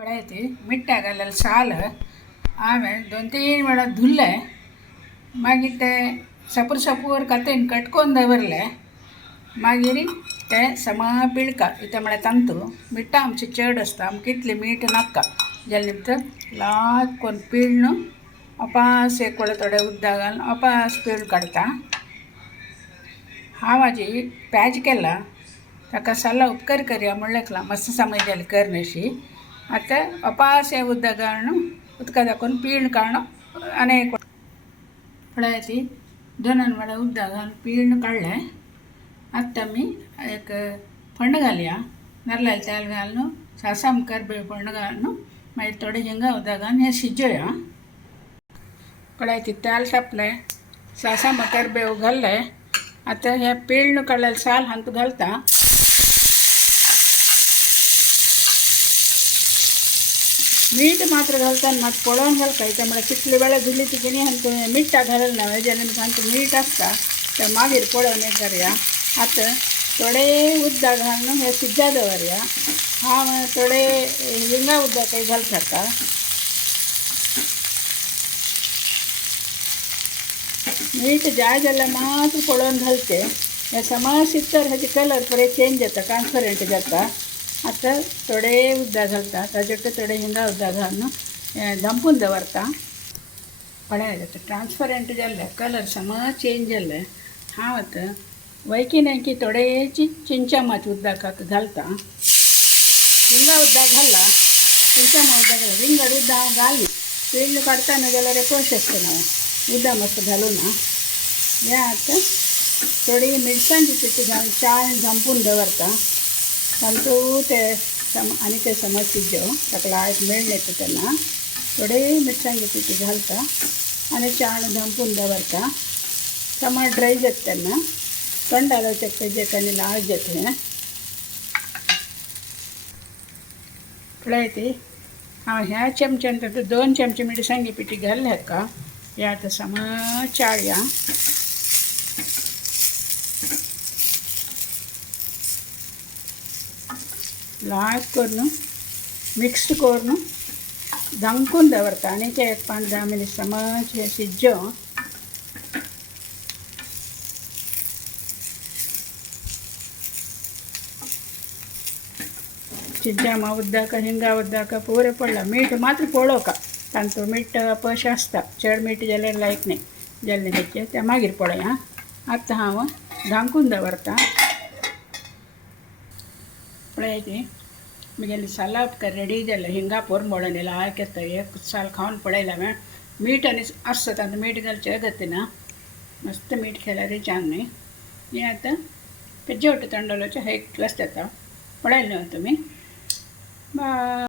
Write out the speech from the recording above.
पळायती मीठ घालायला साल आमेಲೆ 2-3 वेळा धुल्ले मागीर ते सपूर सपूर कतेन कटकोन दवरले मागीर ते सम पिळका इते म्हळ्यार तांतू मीठ आमचे चड आसता आमकां इतलें मीठ नाका जाल्यार निमतां लायक कोन्न पिळून अपास एक वळ थोडे उदक घालून अपास पिळ काडटा हांव म्हाजी पॅज केला ताका सल्ला उपकार करया म्हणलें मस्त समय जाली करनशी आतां अपास हें उदक घालून उदका दाखोवन पिळ काडून आनी एक पळयाती 2 वेळा उदक घालून पिळून काडलें आतां आमी एक फण्ण घालया नाल्लाचें तेल घालून सासाम करबेळ फण्ण घालून मागीर थोडें हिंगा उदक घालून हें शिजोया पळयाती तेल तापलें सासाम करबेळ घातलें आतां हें पिळून काडलेलें साल हातूंत घालता मीठ मात्र घालता मात पळोवन घालता म्हळ्यार कितले वेळा धुली तुगेनी हांतूं मीठ घाललें ना जाल्यार हांतूं मीठ आसता तें मागीर पळोवन हें करया आतां थोडे उदक घालून हें शिज्जा दवरया हांव थोडे हिंगा उदक घालता ताका मीठ जाय जाल्यार मात्र पळोवन घालचें हें समज शिजतर हेजे कलर बरें चेंज जाता ट्रान्सपरंट जाता आतां थोडे उदक घालता ताजेर थोडे हिंगा उदक घालून दंपून दवरता पळय आतां ट्रान्सपरंट जाल्ले कलर समज चेंज जाल्ले हांव आतां वयकी नेकी थोडे चिंचामाच उदकाक घालता हिंगा उदक घालला चिंचामा उदक घालता रिंगड उदक हांव घाली पिळून काडटा न्हू जाल्यार पयशे आसतना उदक मस्त घालूं ना हें आतां थोडी मिरसांगी पिठी घालून चाळून दंपून दवरता तांतूं ते आनी ते समज शिजो ताका लायक मेळ्ळें तेन्ना थोडे मिरसांगे पिठी घालता आनी चाळून दंपून दवरता समज ड्राय जाता तेन्ना थंड घालचें पेजेक आनी लायक जाता पळयती हांव ह्या चमच्यान तातूंत 2 चमचे मिरसांगे पिठी घाल्ले हाका हें आतां समज चाळया लायक करून मिक्स करून दंकून दवरता आनी ते 5-10 मिनीट समज हें शिजो शिज्जामा उदक हिंगा उदक पूरे पडला मीठ मात्र पळोवका तांतूं मीठ पयशे आसता चड मीठ जाल्यार लायक न्ही जाल्लें तेचें तें मागीर पळया आतां हांव धांकून दवरता पळयती म्हगेली साला उपकार रेडी जालें हिंगा पोर मोडून लायक येता एक साल खावन पळयला मीठ आनी आसता तांतूं मीठ घालचें गती ना मस्त मीठ केल्यार छान न्ही हें आतां पेजे थंड जावचें एक ग्लास येता पळयलें न्हू तुमी बाय